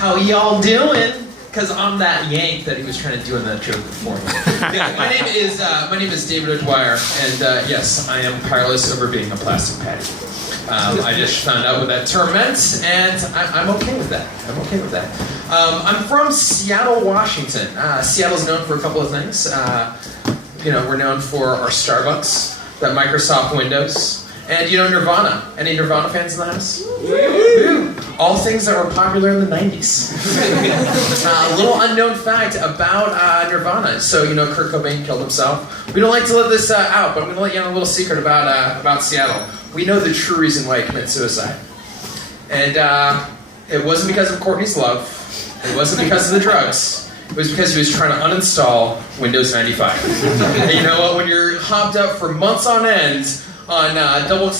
How y'all doing? Because I'm that yank that he was trying to do in that joke before. Yeah, my name is David O'Dwyer, and yes, I am powerless over being a plastic patty. I just found out what that term meant, and I'm okay with that. I'm from Seattle, Washington. Seattle's known for a couple of things. We're known for our Starbucks, that Microsoft Windows, and Nirvana. Any Nirvana fans in the house? Woo! All things that were popular in the 90s. A little unknown fact about Nirvana. So, Kurt Cobain killed himself. We don't like to let this out, but I'm going to let you in a little secret about Seattle. We know the true reason why he committed suicide. And it wasn't because of Courtney's love. It wasn't because of the drugs. It was because he was trying to uninstall Windows 95. And you know what? When you're hopped up for months on end on double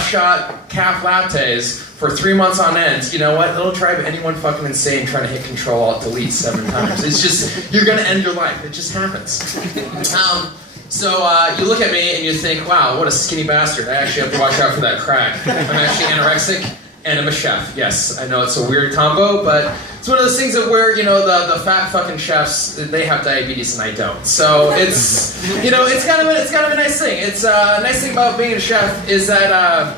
shot calf lattes for 3 months on end, you know what? It'll drive anyone fucking insane trying to hit Control-Alt-Delete 7 times. It's just, you're gonna end your life. It just happens. So you look at me and you think, wow, what a skinny bastard. I actually have to watch out for that crack. I'm actually anorexic and I'm a chef. Yes, I know it's a weird combo, but it's one of those things of where, the fat fucking chefs, they have diabetes and I don't. So it's, it's kind of a nice thing. It's a nice thing about being a chef is that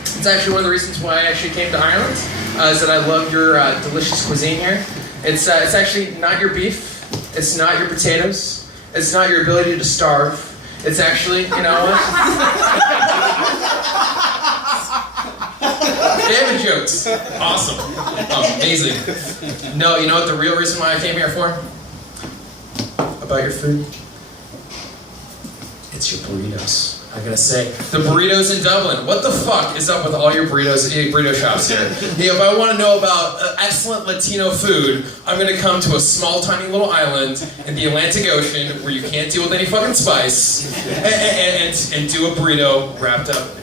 it's actually one of the reasons why I actually came to Ireland, is that I love your delicious cuisine here. It's actually not your beef. It's not your potatoes. It's not your ability to starve. It's actually, David jokes. Awesome. Amazing. No, you know what the real reason why I came here for? About your food? It's your burritos. I gotta say, the burritos in Dublin. What the fuck is up with all your burrito shops here? If I want to know about excellent Latino food, I'm gonna come to a small, tiny little island in the Atlantic Ocean where you can't deal with any fucking spice, and do a burrito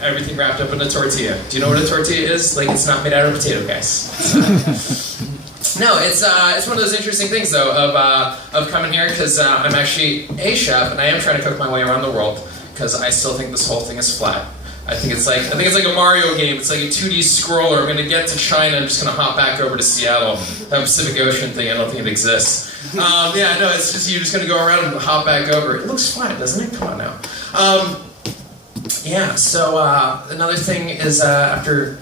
everything wrapped up in a tortilla. Do you know what a tortilla is? Like, it's not made out of potato, guys. No, it's one of those interesting things though of coming here because I'm actually a chef and I am trying to cook my way around the world. Because I still think this whole thing is flat. I think it's like a Mario game. It's like a 2D scroller. I'm gonna get to China. I'm just gonna hop back over to Seattle. That Pacific Ocean thing, I don't think it exists. It's just you're just gonna go around and hop back over. It looks flat, doesn't it? Come on now. So another thing is after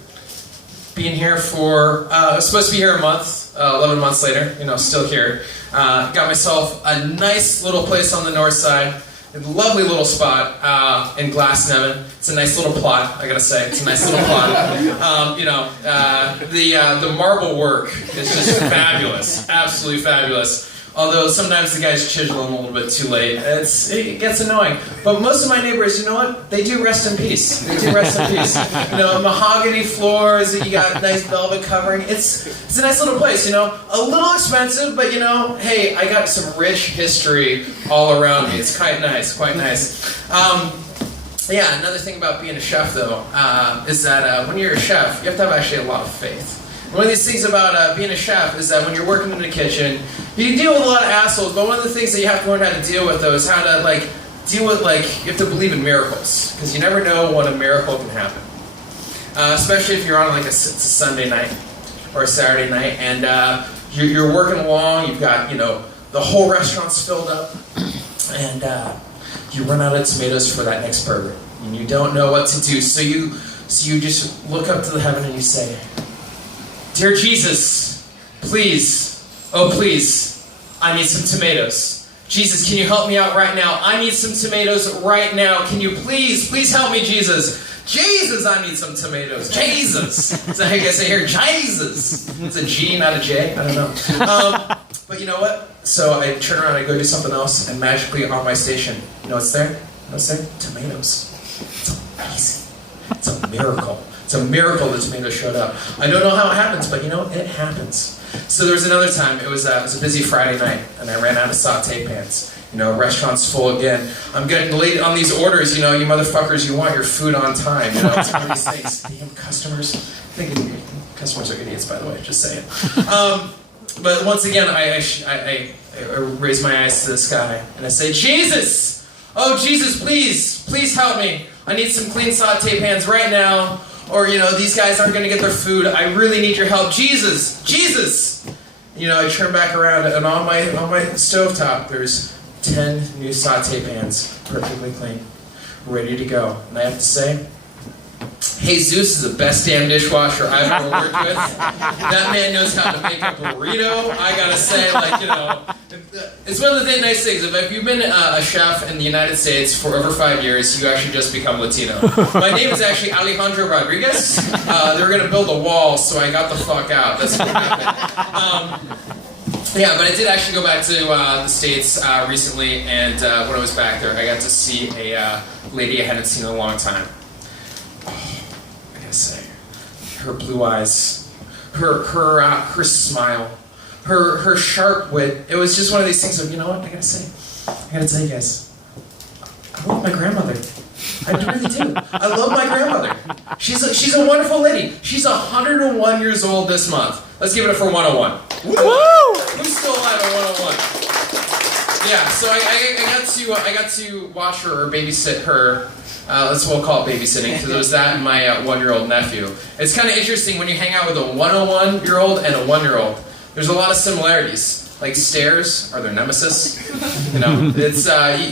being here for I was supposed to be here a month. 11 months later, still here. Got myself a nice little place on the north side. A lovely little spot in Glasnevin. It's a nice little plot, I gotta say. It's a nice little plot. The marble work is just fabulous. Absolutely fabulous. Although sometimes the guys chisel them a little bit too late. It gets annoying. But most of my neighbors, you know what? They do rest in peace. Mahogany floors, you got nice velvet covering. It's a nice little place, A little expensive, but hey, I got some rich history all around me. It's quite nice. Another thing about being a chef, though, is that when you're a chef, you have to have actually a lot of faith. One of these things about being a chef is that when you're working in the kitchen, you can deal with a lot of assholes, but one of the things that you have to learn how to deal with, though, is how to, deal with, you have to believe in miracles, because you never know when a miracle can happen. Especially if you're on, it's a Sunday night or a Saturday night, and you're working along, you've got, the whole restaurant's filled up, and you run out of tomatoes for that next burger, and you don't know what to do, so you just look up to the heaven and you say, "Dear Jesus, please, oh please, I need some tomatoes. Jesus, can you help me out right now? I need some tomatoes right now. Can you please help me, Jesus? Jesus, I need some tomatoes. Jesus." Is that how you guys say here? Jesus. It's a G, not a J. I don't know. But you know what? So I turn around, I go do something else, and magically on my station, you know what's there? You know what's there? Tomatoes. It's amazing. It's a miracle. It's a miracle the tomatoes showed up. I don't know how it happens, but it happens. So there was another time, it was a busy Friday night, and I ran out of saute pans. Restaurant's full again. I'm getting late on these orders, you motherfuckers, you want your food on time. It's one of these things. Damn customers. I think customers are idiots, by the way, just saying. But once again, I raise my eyes to the sky, and I say, "Jesus! Oh, Jesus, please help me. I need some clean saute pans right now. or these guys aren't going to get their food. I really need your help. Jesus, Jesus. I turn back around, and on my stovetop, there's 10 new saute pans, perfectly clean, ready to go. And I have to say, Jesus is the best damn dishwasher I've ever worked with. That man knows how to make a burrito. I gotta say, it's one of the nice things. If you've been a chef in the United States for over 5 years, you actually just become Latino. My name is actually Alejandro Rodriguez. They were gonna build a wall, so I got the fuck out. That's what happened. Yeah, but I did actually go back to the States recently, and when I was back there, I got to see a lady I hadn't seen in a long time. Say, her blue eyes, her smile, her sharp wit. It was just one of these things of, I gotta tell you guys, I love my grandmother. I really do. I love my grandmother. She's a wonderful lady. She's 101 years old this month. Let's give it up for 101. Woo! Who's still alive at 101? Yeah, so I got to watch her or babysit her. We'll call it babysitting, because it was that and my 1-year-old nephew. It's kind of interesting when you hang out with a 101-year-old and a 1-year-old. There's a lot of similarities. Like stairs are their nemesis. It's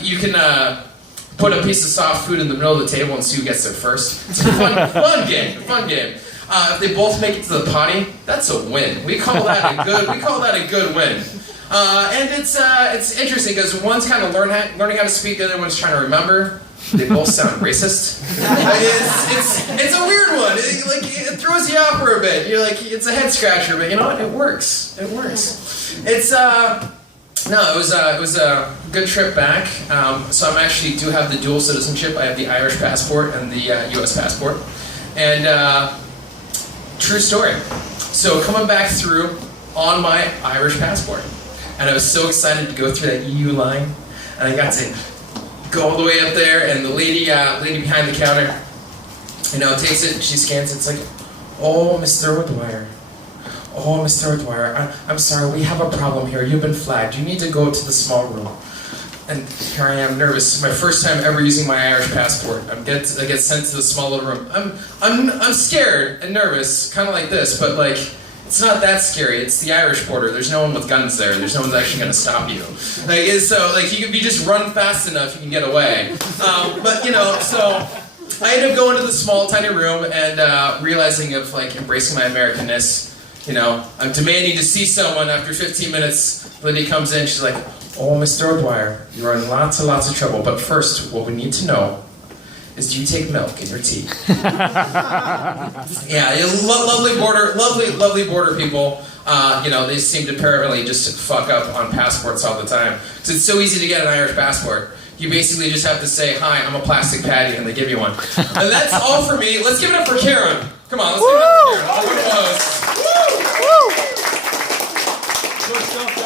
you can put a piece of soft food in the middle of the table and see who gets there first. It's a fun game. If they both make it to the potty, that's a win. We call that a good win. And it's interesting because one's kind of learning how to speak, the other one's trying to remember. They both sound racist. It's a weird one. It throws you off for a bit. You're like, it's a head scratcher, but you know what? It works. It was a good trip back. So I'm actually do have the dual citizenship. I have the Irish passport and the U.S. passport. And true story. So coming back through on my Irish passport, and I was so excited to go through that EU line, and I got to go all the way up there, and the lady behind the counter, takes it, she scans it, it's like, oh, Mr. O'Dwyer. Oh, Mr. O'Dwyer, I'm sorry, we have a problem here. You've been flagged. You need to go to the small room. And here I am, nervous. My first time ever using my Irish passport. I get sent to the small little room. I'm scared and nervous, kind of like this, but it's not that scary. It's the Irish border. There's no one with guns there. There's no one actually going to stop you. You just run fast enough, you can get away. So I ended up going to the small, tiny room and realizing of embracing my Americanness. I'm demanding to see someone. After 15 minutes, Lindy comes in. She's like, "Oh, Mr. O'Dwyer, you're in lots and lots of trouble. But first, what we need to know is, do you take milk in your tea?" Yeah, lovely border people. They seem to apparently just fuck up on passports all the time. Because it's so easy to get an Irish passport. You basically just have to say, "Hi, I'm a plastic patty," and they give you one. And that's all for me. Let's give it up for Karen. Come on, let's give it up for Karen.